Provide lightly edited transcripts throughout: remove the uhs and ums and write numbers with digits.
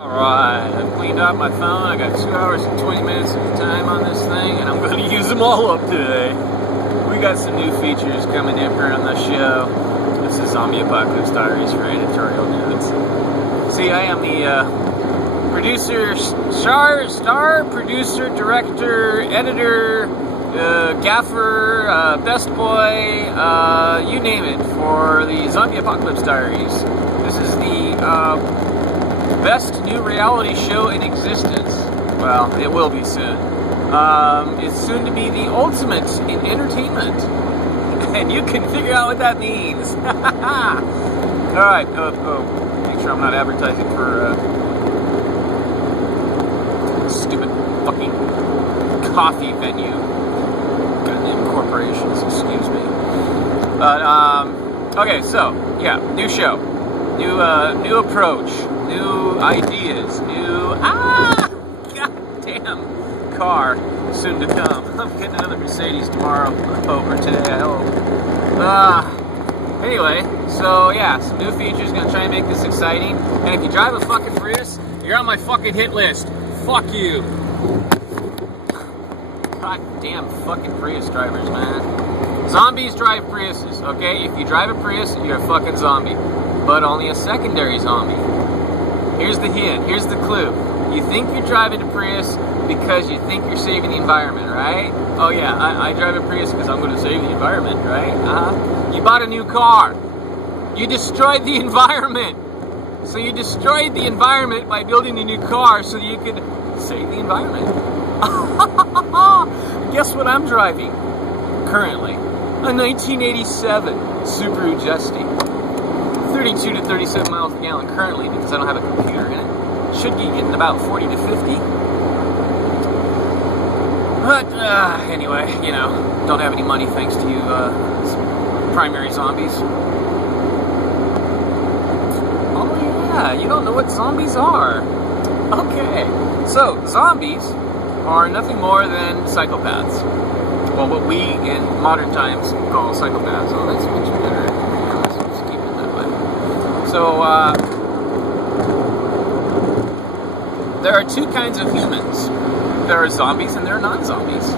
Alright, I've cleaned out my phone. I got 2 hours and 20 minutes of time on this thing, and I'm going to use them all up today. We got some new features coming in here on the show. This is Zombie Apocalypse Diaries for editorial notes. See, I am the producer, star, producer, director, editor, gaffer, best boy, you name it, for the Zombie Apocalypse Diaries. This is the best new reality show in existence. Well, it will be soon. It's soon to be the ultimate in entertainment. And you can figure out what that means. Alright, make sure I'm not advertising for stupid fucking coffee venue. Goddamn corporations, excuse me. But, okay, so, yeah, new show. New approach. New ideas, goddamn car soon to come. I'm getting another Mercedes tomorrow, or today, I hope. Anyway, so yeah, some new features, gonna try and make this exciting. And if you drive a fucking Prius, you're on my fucking hit list. Fuck you. Goddamn fucking Prius drivers, man. Zombies drive Priuses, okay? If you drive a Prius, you're a fucking zombie. But only a secondary zombie. Here's the hint, here's the clue. You think you're driving a Prius because you think you're saving the environment, right? Oh yeah, I drive a Prius because I'm going to save the environment, right? You bought a new car. You destroyed the environment. So you destroyed the environment by building a new car so you could save the environment. Guess what I'm driving currently? A 1987 Subaru Justy. 32 to 37 miles a gallon currently because I don't have a computer in it. Should be getting about 40 to 50. But anyway, you know, don't have any money thanks to you primary zombies. Oh yeah, you don't know what zombies are. Okay, so zombies are nothing more than psychopaths. Well, what we in modern times call psychopaths. Oh, that's much better. So, there are two kinds of humans. There are zombies and there are non-zombies.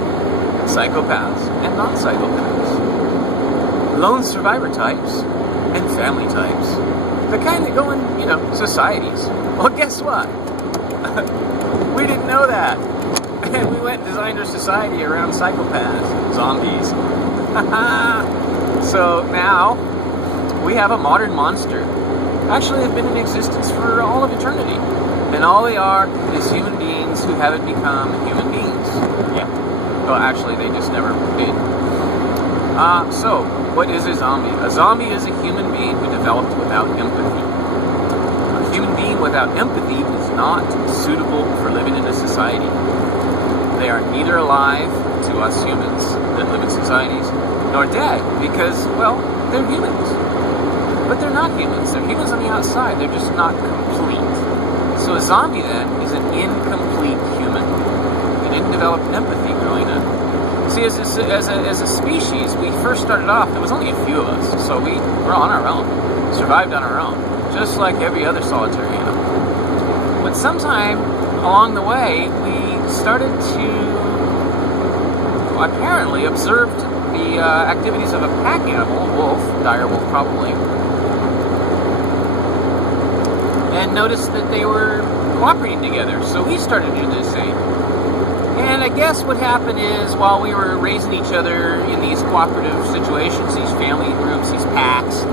Psychopaths and non-psychopaths. Lone survivor types and family types. The kind that go in, you know, societies. Well, guess what? We didn't know that. And we went and designed our society around psychopaths, zombies. So now, we have a modern monster. Actually, they've been in existence for all of eternity. And all they are is human beings who haven't become human beings. Yeah. Well, actually, they just never did. So, what is a zombie? A zombie is a human being who developed without empathy. A human being without empathy is not suitable for living in a society. They are neither alive to us humans that live in societies, nor dead, because, well, they're humans. But they're not humans. They're humans on the outside. They're just not complete. So a zombie, then, is an incomplete human. They didn't develop empathy growing up. See, as a species, we first started off, there was only a few of us, so we were on our own, survived on our own, just like every other solitary animal. But sometime along the way, we started to, apparently, observed the activities of a pack animal, a wolf, dire wolf probably, and noticed that they were cooperating together. So we started to do the same. And I guess what happened is, while we were raising each other in these cooperative situations, these family groups, these packs,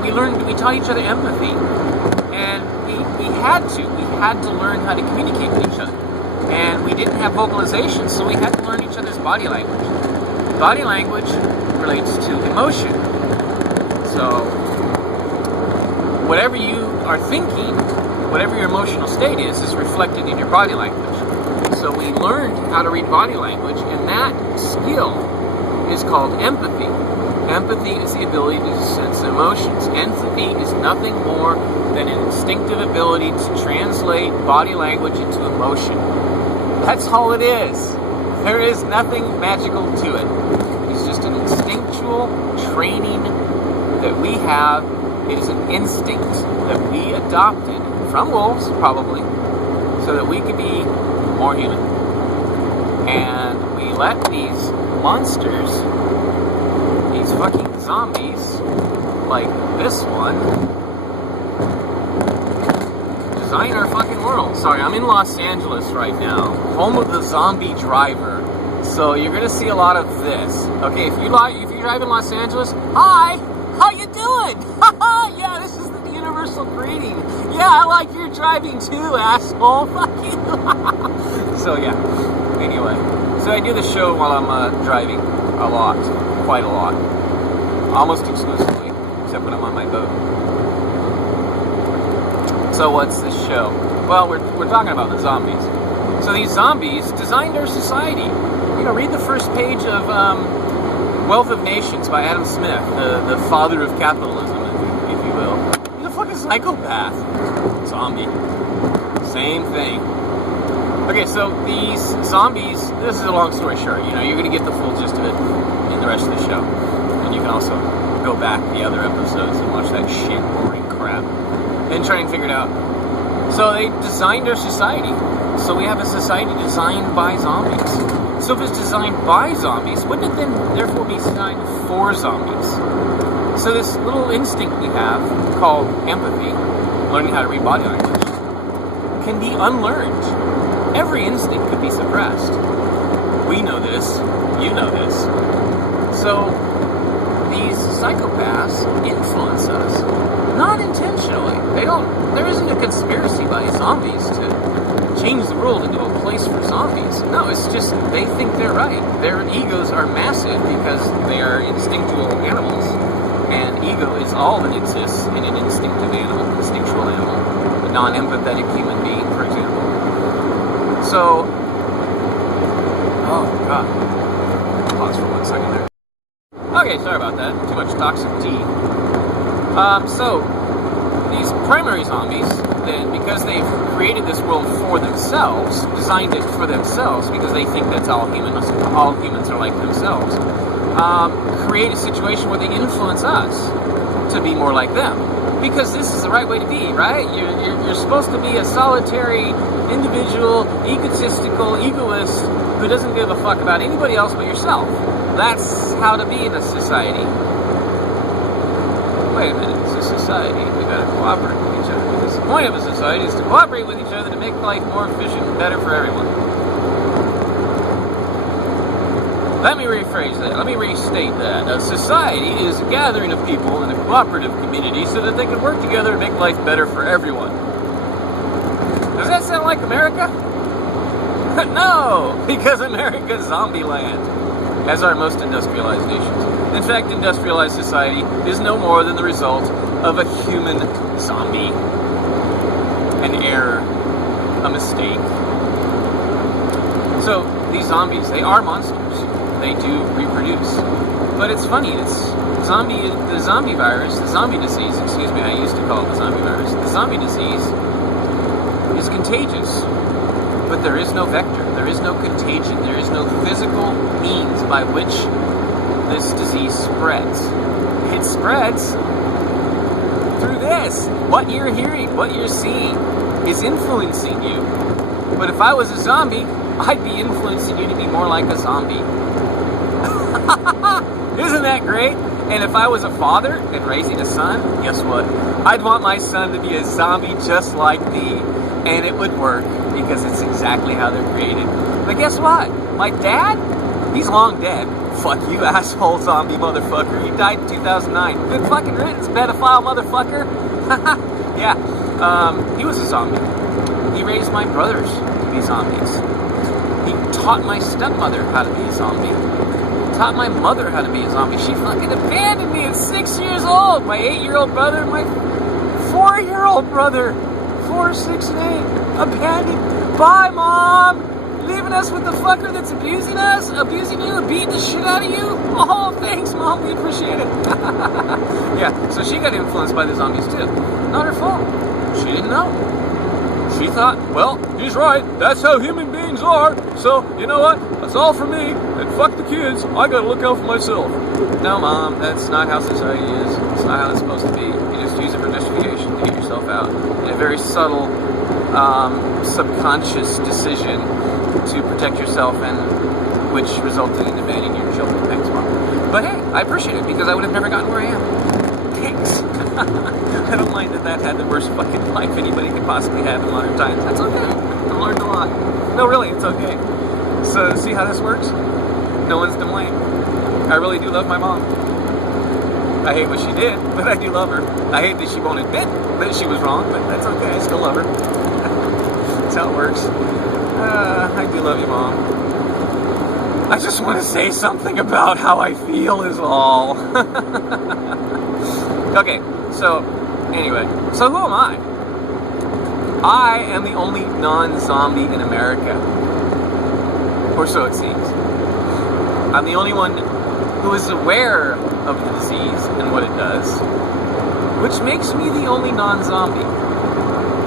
we taught each other empathy. And we had to learn how to communicate with each other. And we didn't have vocalization, so we had to learn each other's body language. Body language relates to emotion. So, whatever you are thinking, whatever your emotional state is reflected in your body language. So we learned how to read body language, and that skill is called empathy. Empathy is the ability to sense emotions. Empathy is nothing more than an instinctive ability to translate body language into emotion. That's all it is. There is nothing magical to it. It's just an instinctual training that we have. It is an instinct that we adopted from wolves, probably, so that we could be more human. And we let these monsters, these fucking zombies, like this one, design our fucking world. Sorry, I'm in Los Angeles right now, home of the zombie driver. So you're gonna see a lot of this. Okay, if you drive in Los Angeles, hi, how you doing? Yeah, this is the universal greeting. Yeah, I like your driving too, asshole. Fuck you. So yeah. Anyway, so I do the show while I'm driving a lot, quite a lot, almost exclusively, except when I'm on my boat. So what's this show? Well, we're talking about the zombies. So these zombies designed our society. You know, read the first page of Wealth of Nations by Adam Smith, the father of capitalism, if you will. He's a fucking psychopath. Zombie. Same thing. Okay, so these zombies, this is a long story short. You know, you're going to get the full gist of it in the rest of the show. And you can also go back the other episodes and watch that shit boring crap and try and figure it out. So they designed our society. So we have a society designed by zombies. So if it's designed by zombies, wouldn't it then therefore be designed for zombies? So this little instinct we have called empathy, learning how to read body language, can be unlearned. Every instinct could be suppressed. We know this. You know this. So these psychopaths influence us, not intentionally. There isn't a conspiracy by zombies to change the world into a place for zombies. No, it's just they think they're right. Their egos are massive because they are instinctual animals. And ego is all that exists in an instinctual animal, a non-empathetic human being, for example. So, oh god, pause for 1 second there. Okay, sorry about that, too much toxic tea. So, these primary zombies, then, because they've created this world for themselves, designed it for themselves, because they think that's all humans are like themselves, create a situation where they influence us to be more like them. Because this is the right way to be, right? You're supposed to be a solitary, individual, egotistical, egoist who doesn't give a fuck about anybody else but yourself. That's how to be in a society. Wait a minute, it's a society. We gotta cooperate with each other. Because the point of a society is to cooperate with each other to make life more efficient and better for everyone. Let me rephrase that. Let me restate that. A society is a gathering of people in a cooperative community so that they can work together to make life better for everyone. Does that sound like America? No, because America's zombie land, as are most industrialized nations. In fact, industrialized society is no more than the result of a human zombie. An error, a mistake. So, these zombies, they are monsters. They do reproduce. But it's funny, the zombie virus, the zombie disease, excuse me, I used to call it the zombie virus. The zombie disease is contagious. But there is no vector, there is no contagion, there is no physical means by which this disease spreads. It spreads through this. What you're hearing, what you're seeing is influencing you. But if I was a zombie, I'd be influencing you to be more like a zombie. Isn't that great? And if I was a father and raising a son, guess what? I'd want my son to be a zombie just like me. And it would work because it's exactly how they're created. But guess what? My dad, he's long dead. Fuck you, asshole zombie motherfucker. He died in 2009. Good fucking riddance, pedophile motherfucker. Yeah, he was a zombie. He raised my brothers to be zombies. He taught my stepmother how to be a zombie. Taught my mother how to be a zombie. She fucking abandoned me at 6 years old. My 8-year-old brother and my 4-year-old brother. 4, 6, and 8. Abandoned. Bye, Mom. Leaving us with the fucker that's abusing us, abusing you, and beating the shit out of you. Oh, thanks, Mom. We appreciate it. Yeah, so she got influenced by the zombies too. Not her fault. She didn't know. She thought, well, he's right. That's how human beings are. So, you know what? That's all for me. And fuck the kids. I gotta look out for myself. No, Mom, that's not how society is. It's not how it's supposed to be. You just use it for justification to get yourself out. about, a very subtle, subconscious decision to protect yourself, and which resulted in abandoning your children. Thanks, Mom. But hey, I appreciate it, because I would have never gotten where I am. Thanks. I don't mind that had the worst fucking life anybody could possibly have in modern times. That's okay. I learned a lot. No, really, it's okay. So, see how this works? No one's to blame. I really do love my mom. I hate what she did, but I do love her. I hate that she won't admit that she was wrong, but that's okay. I still love her. That's how it works. I do love you, Mom. I just want to say something about how I feel is all. Okay, so, anyway. So who am I? I am the only non-zombie in America. Or so it seems. I'm the only one who is aware of the disease and what it does, which makes me the only non-zombie.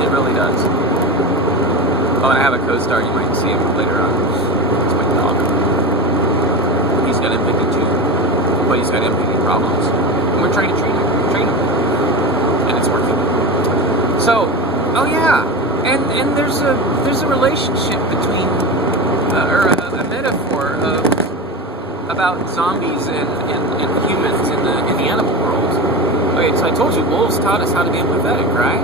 It really does. Oh, and I have a co-star. You might see him later on. It's my dog. He's got empathy too, but he's got empathy problems, and we're trying to train him, and it's working. So, oh yeah, and there's a relationship between, or a metaphor of about zombies and humans in the animal world. Okay, so I told you wolves taught us how to be empathetic, right?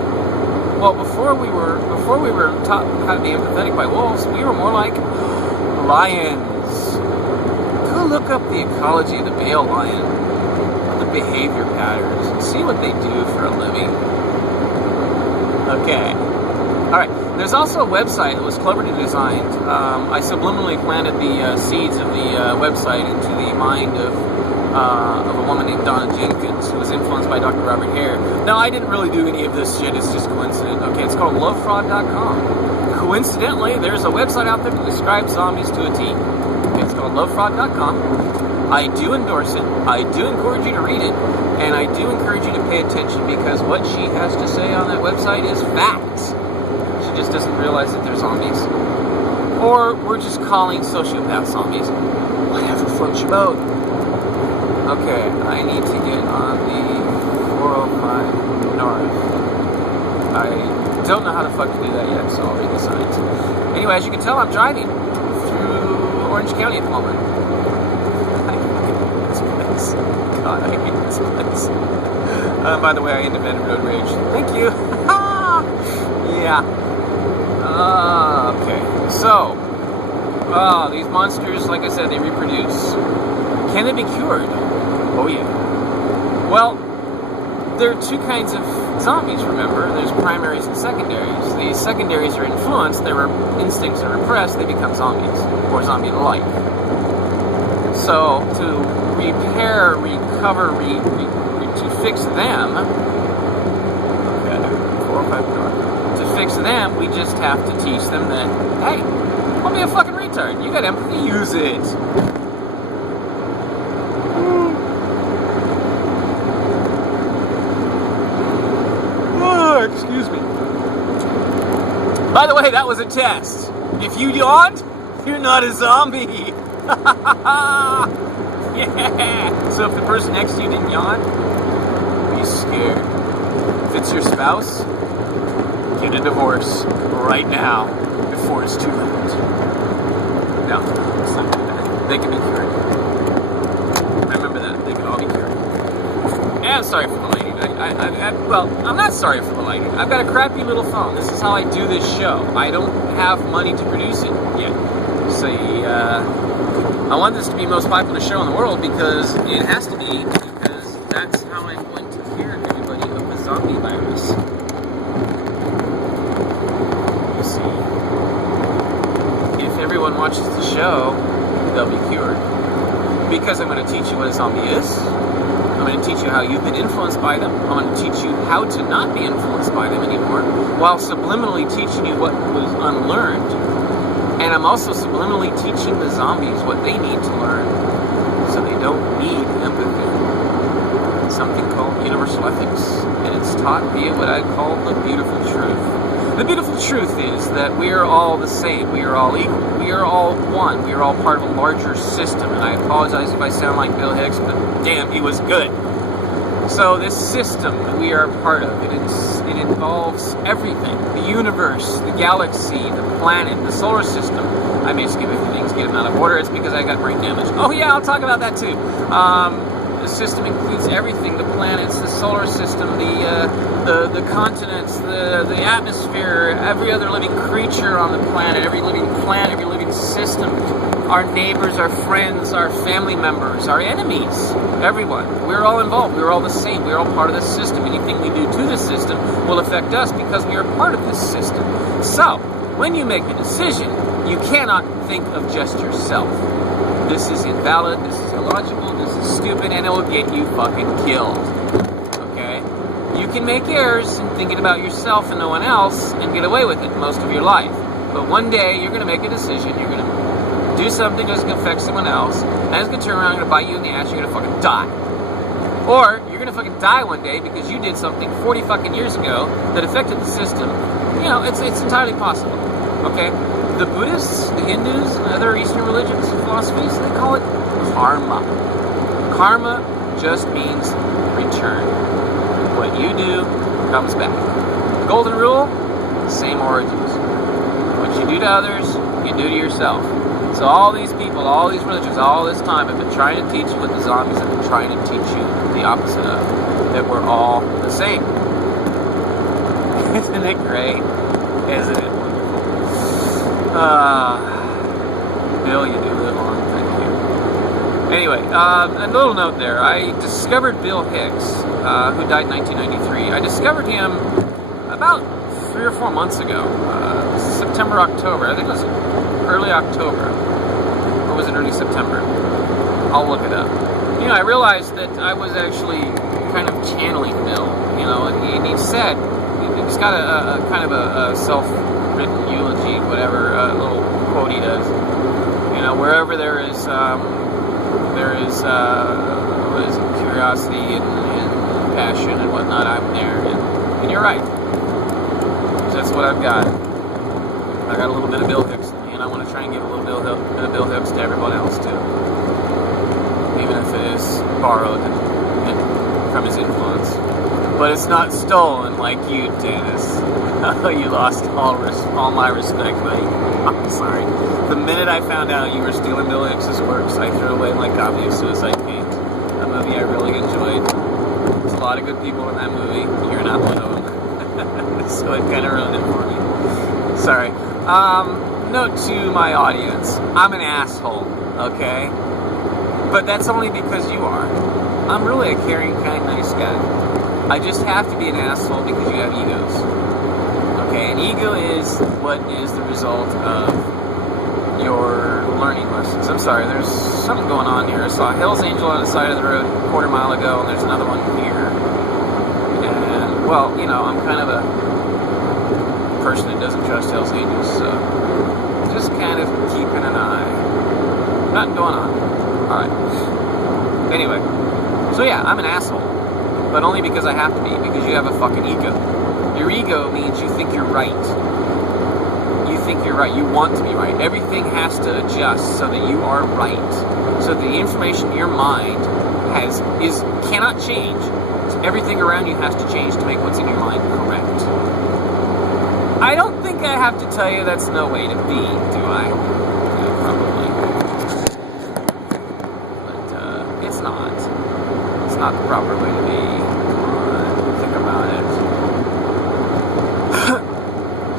Well, before we were taught how to be empathetic by wolves, we were more like lions. Go look up the ecology of the male lion, the behavior patterns, and see what they do for a living. Okay. Alright, there's also a website that was cleverly designed. I subliminally planted the seeds of the website into the mind of a woman named Donna Jenkins, who was influenced by Dr. Robert Hare. Now, I didn't really do any of this shit, it's just coincident. Okay, it's called lovefraud.com. Coincidentally, there's a website out there that describes zombies to a T. Okay, it's called lovefraud.com. I do endorse it, I do encourage you to read it, and I do encourage you to pay attention, because what she has to say on that website is facts. She just doesn't realize that they're zombies. Or we're just calling sociopath zombies. Whatever floats your boat. Okay, I need to get on the 405 North. I don't know how the fuck to do that yet, so I'll read the signs. Anyway, as you can tell, I'm driving through Orange County at the moment. I hate this place. God, I hate this place. By the way, I invented road rage. Thank you. Yeah. Okay. So, these monsters, like I said, they reproduce. Can they be cured? Oh yeah. Well, there are two kinds of zombies, remember? There's primaries and secondaries. The secondaries are influenced, their instincts are repressed, they become zombies, or zombie-like. So, to repair, recover, to fix them, okay, 4 or 5 doors. To fix them, we just have to teach them that, hey, don't be a fucking retard. You got empathy, use it. Excuse me. By the way, that was a test. If you yawned, you're not a zombie. Yeah. So if the person next to you didn't yawn, be scared. If it's your spouse, get a divorce right now before it's too late. No, it's not that. They can be cured. Remember that. They can all be cured. And sorry for the lighting. Well, I'm not sorry for the lighting. I've got a crappy little phone. This is how I do this show. I don't have money to produce it yet. So, I want this to be the most popular show in the world, because it has to be, because that's how I'm going to cure everybody of the zombie virus. You see, if everyone watches the show, they'll be cured. Because I'm going to teach you what a zombie is. I'm going to teach you how you've been influenced by them. I'm going to teach you how to not be influenced by them anymore, while subliminally teaching you what was unlearned. And I'm also subliminally teaching the zombies what they need to learn, so they don't need empathy. It's something called universal ethics, and it's taught via what I call the beautiful truth. The beautiful truth is that we are all the same. We are all equal. We are all one. We are all part of a larger system. And I apologize if I sound like Bill Hicks, but damn, he was good. So this system that we are a part of, it involves everything. The universe, the galaxy, the planet, the solar system. I may skip a few things, get them out of order. It's because I got brain damage. Oh yeah, I'll talk about that too. The system includes everything: the planets, the solar system, the continents, the atmosphere, every other living creature on the planet, every living system. Our neighbors, our friends, our family members, our enemies, everyone. We're all involved. We're all the same. We're all part of the system. Anything we do to the system will affect us because we are part of this system. So, when you make a decision, you cannot think of just yourself. This is invalid, this is illogical, this is stupid, and it will get you fucking killed. Okay? You can make errors in thinking about yourself and no one else and get away with it most of your life. But one day, you're going to make a decision, you're going to do something that's going to affect someone else, and it's going to turn around and going to bite you in the ass, you're going to fucking die. Or, you're going to fucking die one day because you did something 40 fucking years ago that affected the system. You know, it's entirely possible. Okay? The Buddhists, the Hindus, and other Eastern religions and philosophies, they call it karma. Karma just means return. What you do comes back. Golden rule, same origins. What you do to others, you do to yourself. So all these people, all these religions, all this time have been trying to teach you what the zombies have been trying to teach you the opposite of. That we're all the same. Isn't it great? Isn't it? Bill, you do live on. Thank you. Anyway, a little note there. I discovered Bill Hicks, who died in 1993. I discovered him about 3 or 4 months ago. September, October. I think it was early October. Or was it early September? I'll look it up. You know, I realized that I was actually kind of channeling Bill. You know, and he said, he's got a kind of a self-written eulogy, whatever, little quote he does. You know, wherever there is what is it, curiosity and passion and whatnot, I'm there. And you're right. That's what I've got. I got a little bit of Bill Hicks in me, and I want to try and give a little bit of Bill Hicks to everyone else too, even if it is borrowed and from his influence. But it's not stolen like you, Dennis. You lost all my respect, buddy. I'm sorry. The minute I found out you were stealing Bill Hicks' works, I threw away my copy of Suicide Paint, a movie I really enjoyed. There's a lot of good people in that movie. You're not one of them. So it kind of ruined it for me. Sorry. Note to my audience. I'm an asshole, okay? But that's only because you are. I'm really a caring, kind, nice guy. I just have to be an asshole because you have egos. Okay, an ego is what is the result of your learning lessons. I'm sorry, there's something going on here. I saw a Hell's Angel on the side of the road a quarter mile ago, and there's another one here. And, well, you know, I'm kind of a person that doesn't trust Hell's Angels, so just kind of keeping an eye. Nothing going on. Alright. Anyway, so yeah, I'm an asshole. But only because I have to be, because you have a fucking ego. Your ego means you think you're right. You think you're right. You want to be right. Everything has to adjust so that you are right. So the information your mind cannot change. So everything around you has to change to make what's in your mind correct. I don't think I have to tell you that's no way to be, do I? Yeah, probably. But it's not. It's not the proper way to be. Think about it.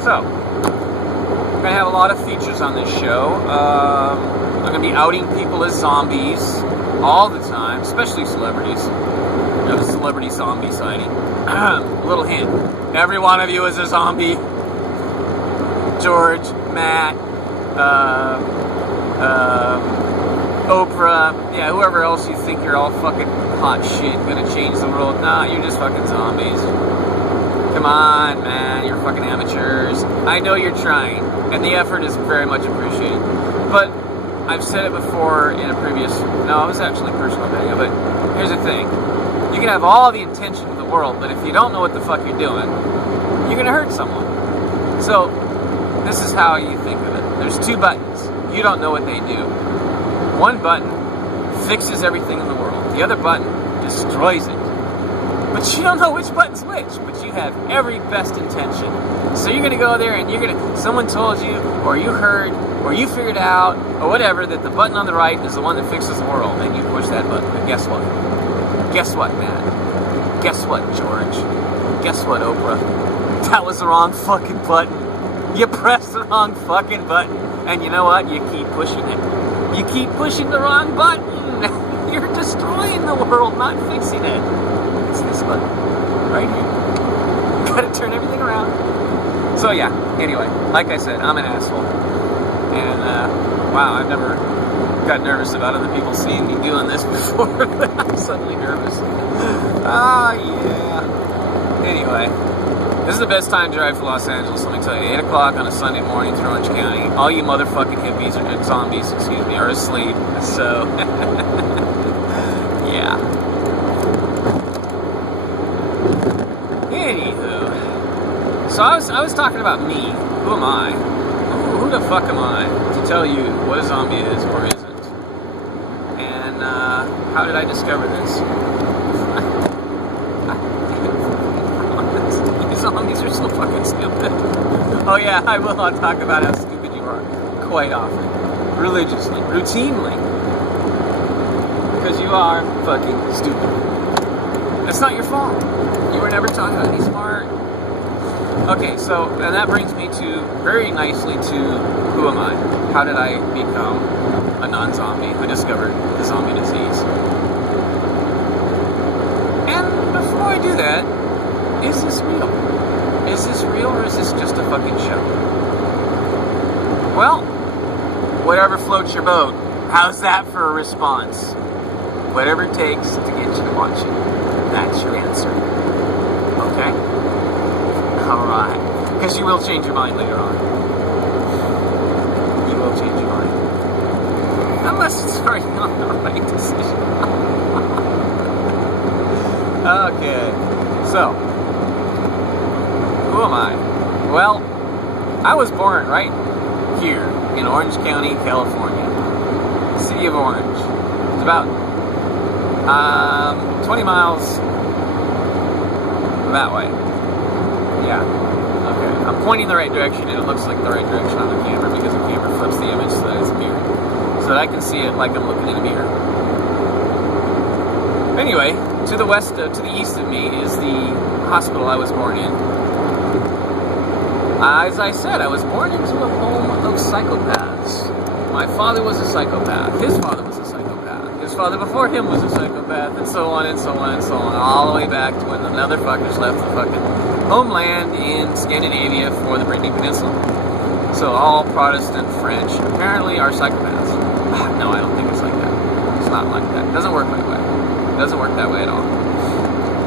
So, we're going to have a lot of features on this show. I'm going to be outing people as zombies all the time, especially celebrities. You know, the celebrity zombie sighting. A little hint. Every one of you is a zombie. George, Matt, Oprah, yeah, whoever else you think you're all fucking hot shit, gonna change the world. Nah, you're just fucking zombies. Come on, man, you're fucking amateurs. I know you're trying, and the effort is very much appreciated. But I've said it before in a previous, no, it was actually a personal video, but here's the thing. You can have all the intention in the world, but if you don't know what the fuck you're doing, you're gonna hurt someone. So, this is how you think of it. There's two buttons. You don't know what they do. One button fixes everything in the world. The other button destroys it. But you don't know which button's which, but you have every best intention. So you're going to go there and someone told you, or you heard, or you figured out, or whatever, that the button on the right is the one that fixes the world, and you push that button. But guess what? Guess what, Matt? Guess what, George? Guess what, Oprah? That was the wrong fucking button. You pressed the wrong fucking button. And you know what? You keep pushing it. You keep pushing the wrong button. You're destroying the world, not fixing it. It's this button. Right here. You gotta turn everything around. So yeah, anyway, like I said, I'm an asshole. And, wow, I've never got nervous about other people seeing me doing this before, but I'm suddenly nervous. Ah, yeah. Anyway, this is the best time to drive for Los Angeles, let me tell you. 8 o'clock on a Sunday morning through Orange County. All you motherfucking hippies, or zombies, excuse me, are asleep. So, yeah. Anywho, so I was talking about me. Who am I? Who the fuck am I to tell you what a zombie is or isn't? And how did I discover this? Zombies are so fucking stupid. Oh yeah, I will talk about how stupid you are quite often. Religiously. Routinely. Because you are fucking stupid. That's not your fault. You were never taught how to be smart. Okay, so, and that brings me very nicely to who am I? How did I become a non-zombie who discovered the zombie disease? And before I do that, is this real? Is this real or is this just a fucking show? Well, whatever floats your boat, how's that for a response? Whatever it takes to get you to watch it, that's your answer. Okay? Alright. Because you will change your mind later on. You will change your mind. Unless it's already not the right decision. Okay. So, who am I? Well, I was born right here in Orange County, California. City of Orange. It's about 20 miles that way. Yeah. Okay. I'm pointing the right direction and it looks like the right direction on the camera because the camera flips the image so that it's a mirror. So that I can see it like I'm looking in a mirror. Anyway, to the east of me is the hospital I was born in. As I said, I was born into a home of psychopaths. My father was a psychopath. His father was a psychopath. His father before him was a psychopath, and so on and so on and so on, all the way back to when the motherfuckers left the fucking homeland in Scandinavia for the Brittany Peninsula. So all Protestant French apparently are psychopaths. No, I don't think it's like that. It's not like that. It doesn't work that way. It doesn't work that way at all.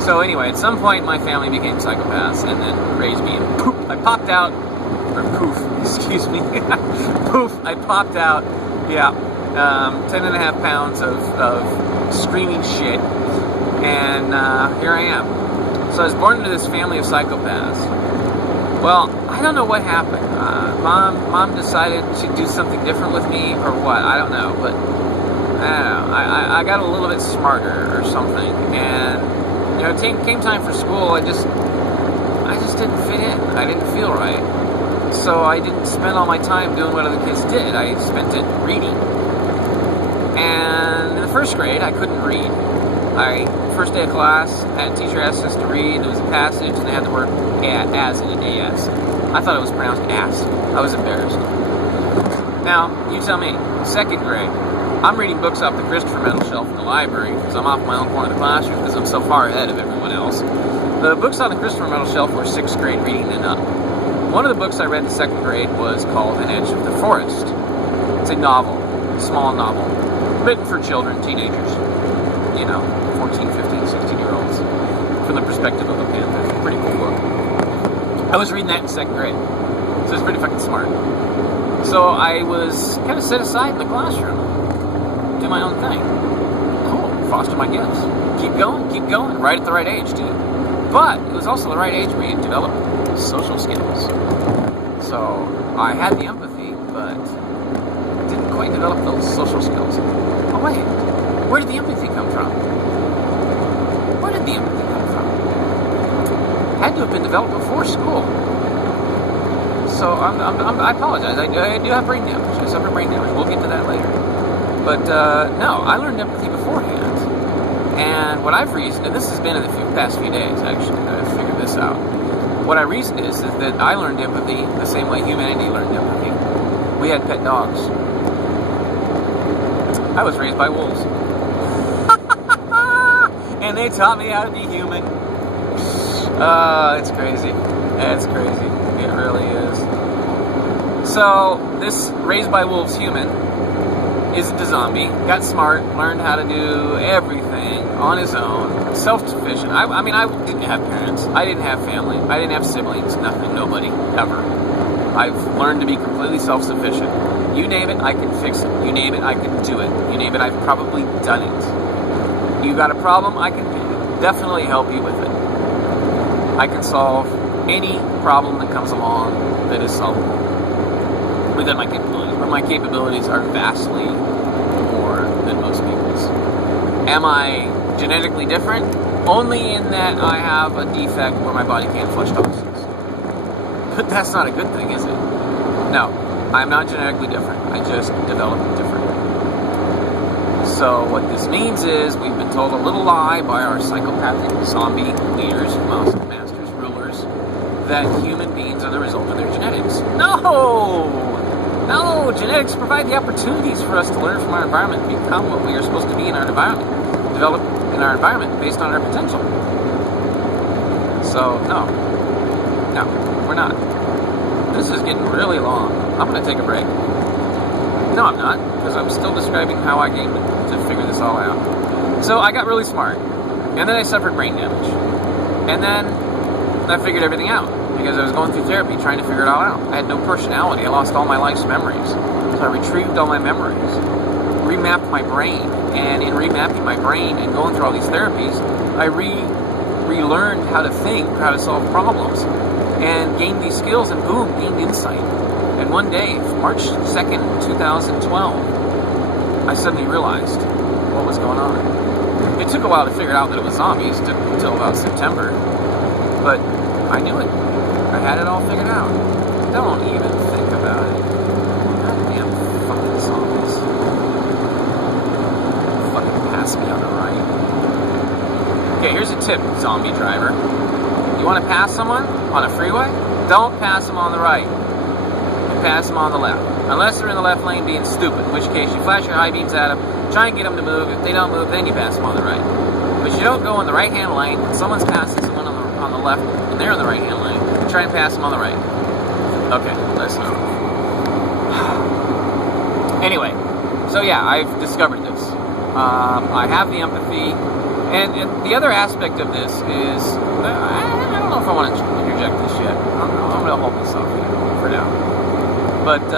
So anyway, at some point my family became psychopaths and then raised me and poof, I popped out, or poof, excuse me, poof, I popped out, 10 and a half pounds of screaming shit, and here I am. So I was born into this family of psychopaths. Well, I don't know what happened. Mom decided to do something different with me, or what, I don't know, but I don't know, I got a little bit smarter or something, and you know, it came time for school, I just didn't fit in. I didn't feel right. So I didn't spend all my time doing what other kids did. I spent it reading. And in the first grade, I couldn't read. First day of class, a teacher asked us to read. There was a passage, and they had the word as in it, A-S. I thought it was pronounced ass. I was embarrassed. Now, you tell me, second grade, I'm reading books off the Christopher Metal shelf in the library because I'm off my own corner of the classroom because I'm so far ahead of everyone else. The books on the Christopher Metal shelf were 6th grade reading and up. One of the books I read in 2nd grade was called An Edge of the Forest. It's a novel, a small novel, written for children, teenagers, 14, 15, 16-year-olds, from the perspective of a panther. Pretty cool book. I was reading that in 2nd grade, so it's pretty fucking smart. So I was kind of set aside in the classroom, do my own thing. Cool, foster my gifts. Keep going, right at the right age, too. But it was also the right age where you develop social skills. So I had the empathy, but didn't quite develop those social skills. Oh wait, where did the empathy come from? Where did the empathy come from? had to have been developed before school. So I apologize. I do have brain damage. I suffer brain damage. We'll get to that later. But no, I learned empathy beforehand. And what I've reasoned, and this has been in the past few days actually, that I've figured this out. What I reasoned is that I learned empathy the same way humanity learned empathy. We had pet dogs. I was raised by wolves. And they taught me how to be human. It's crazy. It's crazy. It really is. So, this raised by wolves human isn't a zombie. Got smart, learned how to do everything on his own. Self-sufficient. I mean, I didn't have parents. I didn't have family. I didn't have siblings. Nothing. Nobody. Ever. I've learned to be completely self-sufficient. You name it, I can fix it. You name it, I can do it. You name it, I've probably done it. You got a problem, I can definitely help you with it. I can solve any problem that comes along that is solvable within my capabilities. But my capabilities are vastly more than most people's. Am I genetically different? Only in that I have a defect where my body can't flush toxins. But that's not a good thing, is it? No, I'm not genetically different. I just developed differently. So what this means is we've been told a little lie by our psychopathic zombie leaders, masters, rulers, that human beings are the result of their genetics. No! No! Genetics provide the opportunities for us to learn from our environment and become what we are supposed to be in our environment. Develop in our environment based on our potential. So, no. No, we're not. This is getting really long. I'm going to take a break. No, I'm not, because I'm still describing how I came to figure this all out. So I got really smart, and then I suffered brain damage. And then I figured everything out, because I was going through therapy trying to figure it all out. I had no personality. I lost all my life's memories. So I retrieved all my memories, remapped my brain, and in remapping my brain and going through all these therapies, I relearned how to think, how to solve problems, and gained these skills, and boom, gained insight. And one day, March 2nd, 2012, I suddenly realized what was going on. It took a while to figure out that it was zombies. It took until about September. But I knew it. I had it all figured out. Don't even think about it. Goddamn fucking zombies. Fucking pass me on the right. Okay, here's a tip, zombie driver. You want to pass someone on a freeway? Don't pass them on the right. Pass them on the left. Unless they're in the left lane being stupid, in which case you flash your high beams at them, try and get them to move. If they don't move, then you pass them on the right. But you don't go in the right-hand lane when someone's passing someone on the left and they're in the right-hand lane. Try and pass them on the right. Okay, let's know. Anyway, so yeah, I've discovered this. I have the empathy. And the other aspect of this is, I don't know if I want to interject this yet. I'm going to hold this off for now. But,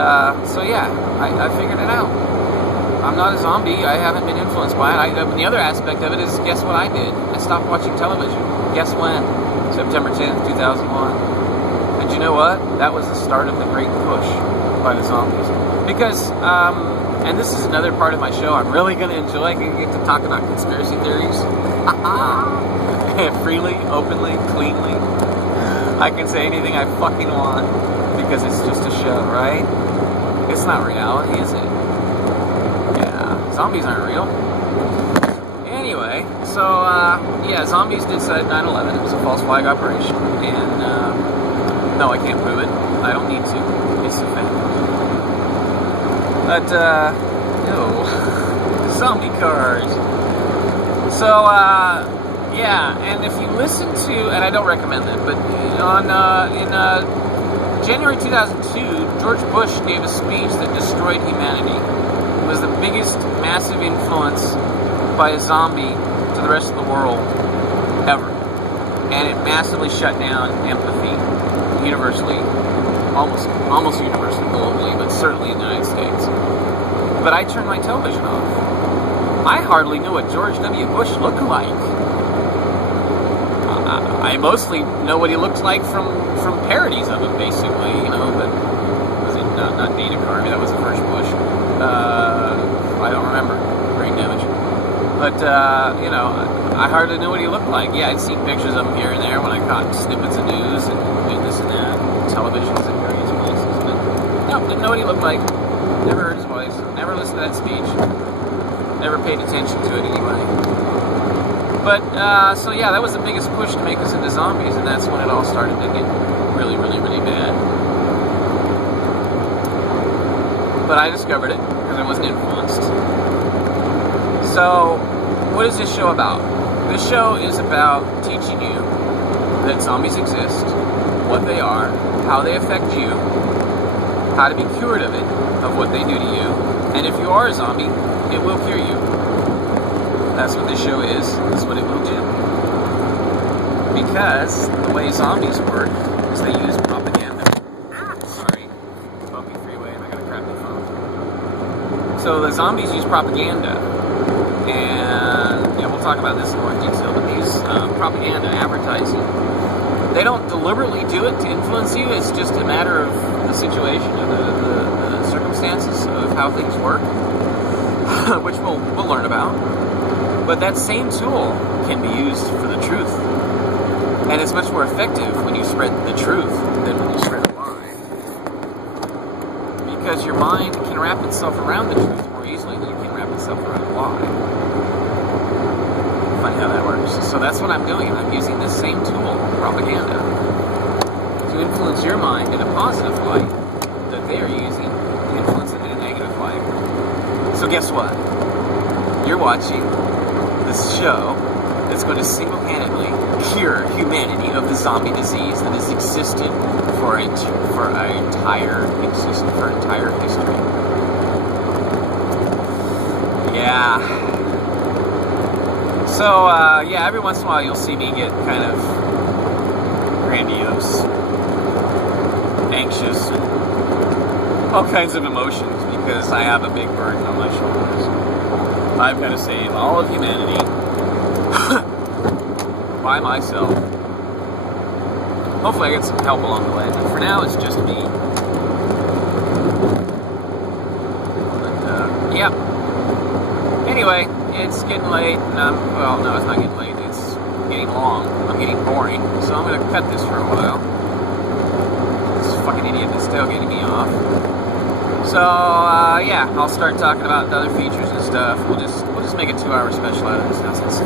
so yeah, I figured it out. I'm not a zombie. I haven't been influenced by it. The other aspect of it is, guess what I did? I stopped watching television. Guess when? September 10th, 2001. And you know what? That was the start of the great push by the zombies. Because, and this is another part of my show I'm really going to enjoy. I get to talk about conspiracy theories. Freely, openly, cleanly. I can say anything I fucking want. Because it's just a show, right? It's not reality, is it? Yeah, zombies aren't real. Anyway, so, yeah, zombies did set 9/11. It was a false flag operation. And, no, I can't prove it. I don't need to. It's a fact. But, ew. Zombie cars. So, yeah, and if you listen to, and I don't recommend it, but in January 2002, George Bush gave a speech that destroyed humanity. It was the biggest massive influence by a zombie to the rest of the world ever. And it massively shut down empathy universally, almost universally globally, but certainly in the United States. But I turned my television off. I hardly knew what George W. Bush looked like. I mostly know what he looks like from parodies of him, basically, you know, but was it not Dana Carvey, that was the first Bush. I don't remember, brain damage. But, you know, I hardly knew what he looked like. Yeah, I'd seen pictures of him here and there when I caught snippets of news and this and that, televisions in various places. But no, didn't know what he looked like. Never heard his voice. Never listened to that speech. Never paid attention to it anyway. But, so yeah, that was the biggest push to make us into zombies, and that's when it all started to get really, really, really bad. But I discovered it, because I wasn't influenced. So, what is this show about? This show is about teaching you that zombies exist, what they are, how they affect you, how to be cured of it, of what they do to you, and if you are a zombie, it will cure you. That's what this show is what it will do. Because the way zombies work is they use propaganda. Sorry, bumpy freeway and I got a crappy phone. So the zombies use propaganda. And we'll talk about this in more detail, but these propaganda, advertising, they don't deliberately do it to influence you. It's just a matter of the situation, of the circumstances of how things work, which we'll learn about. But that same tool can be used for the truth. And it's much more effective when you spread the truth than when you spread a lie. Because your mind can wrap itself around the truth more easily than you can wrap itself around a lie. Funny how that works. So that's what I'm doing. I'm using this same tool, propaganda, to influence your mind in a positive light that they are using to influence it in a negative light. So guess what? You're watching this show that's going to single-handedly cure humanity of the zombie disease that has existed for entire history. Yeah. So every once in a while you'll see me get kind of grandiose, anxious, and all kinds of emotions because I have a big burden on my shoulders. I've got to save all of humanity by myself. Hopefully I get some help along the way, but for now it's just me. But, yeah. Anyway, it's getting late, and no, it's not getting late, it's getting long. I'm getting boring, so I'm going to cut this for a while. This fucking idiot is still getting me off. So, I'll start talking about the other features and stuff. We'll just make a 2-hour special out of this.